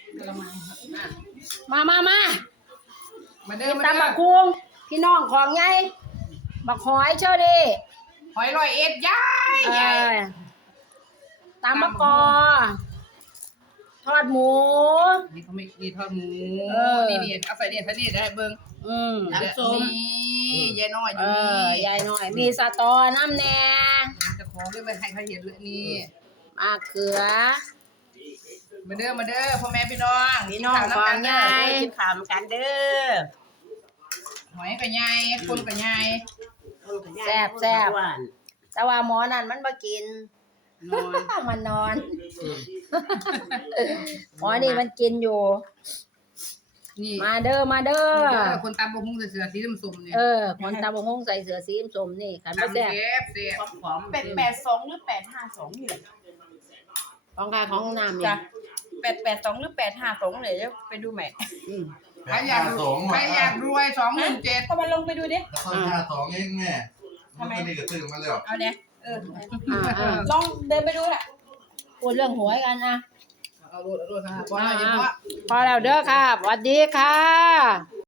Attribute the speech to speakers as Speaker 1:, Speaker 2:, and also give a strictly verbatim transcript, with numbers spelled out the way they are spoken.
Speaker 1: มามามา
Speaker 2: มาเดิ
Speaker 1: กิ
Speaker 2: น
Speaker 1: น
Speaker 2: มา
Speaker 1: ตำ
Speaker 2: เดิ
Speaker 1: บั
Speaker 2: น
Speaker 1: กคุงพี่น้องของไงบักหอยเชอดี
Speaker 2: หอยลอยเอ็ดย้าย
Speaker 1: เอ
Speaker 2: ใหญ่
Speaker 1: อตำมะกอทอดหมู
Speaker 2: นี่เขาไม่นี่ทอดหมู
Speaker 1: เออ
Speaker 2: นี่นี่เอาใส่เนี่ยใส่นี่ได้เบิ้ง
Speaker 1: อืม
Speaker 2: น้ำส้มนี่ยายน้อยอ
Speaker 1: เอยู่
Speaker 2: นี่
Speaker 1: อยายน้อยมีสตอน้ำแหน่
Speaker 2: จะขอเรื่องไปให้เขาเห็นเลยนี่
Speaker 1: มะเขือ
Speaker 2: มาเด้อมาเด้อพ่อแม่พี่น้อง
Speaker 1: พี่น้อง
Speaker 2: กิข้าว
Speaker 1: ของ
Speaker 2: น้ำกัน
Speaker 1: ไง
Speaker 2: เด้อ
Speaker 3: กินข้าวกันเด้อ
Speaker 2: หอยกับยายคนกับยาย
Speaker 1: แซ่บแซ่บ
Speaker 3: หวาน
Speaker 1: แต่ว่าหมอนั่นมันมากิน
Speaker 2: นอน
Speaker 1: มันนอน หมอนี่มันกินอยู่
Speaker 2: นี่
Speaker 1: มาเด้อมาเด้อ
Speaker 2: เด้อคนตามบกหุ้งเสือสีส้มๆนี่
Speaker 1: เออคนตาบงหงใส่เสื้อสีส้มนี่ขันบ่
Speaker 2: ตำ
Speaker 1: แซ่บ
Speaker 2: เสียบเสียบ
Speaker 3: หอม
Speaker 4: แปดแปดสองหรือแปดห้าสองอยู่
Speaker 1: ของใครของน้ำนี่
Speaker 4: จ้ะแปดแปดสองหรือแปดห้าสองเลยเดี๋ยวไปดูใหม่
Speaker 1: อืม
Speaker 2: ใครอยากใครอยากรวยสองหมื่นเจ็ด
Speaker 4: ก็มาลงไปดูดิ
Speaker 5: แล้วคนห้าสองเองแม่มันก็ดีกับตื่นมาแล้ว
Speaker 4: เอาเนี่ยเออ
Speaker 1: อ่าอ่า
Speaker 4: ลองเดินไปดูแหละ
Speaker 1: พูดเรื่องหวยกันนะ
Speaker 2: เอาโลดเอาโลดค่ะพอแล้วอย่าพอ
Speaker 1: พอแล้วเด้อค่ะสวัสดีค่ะ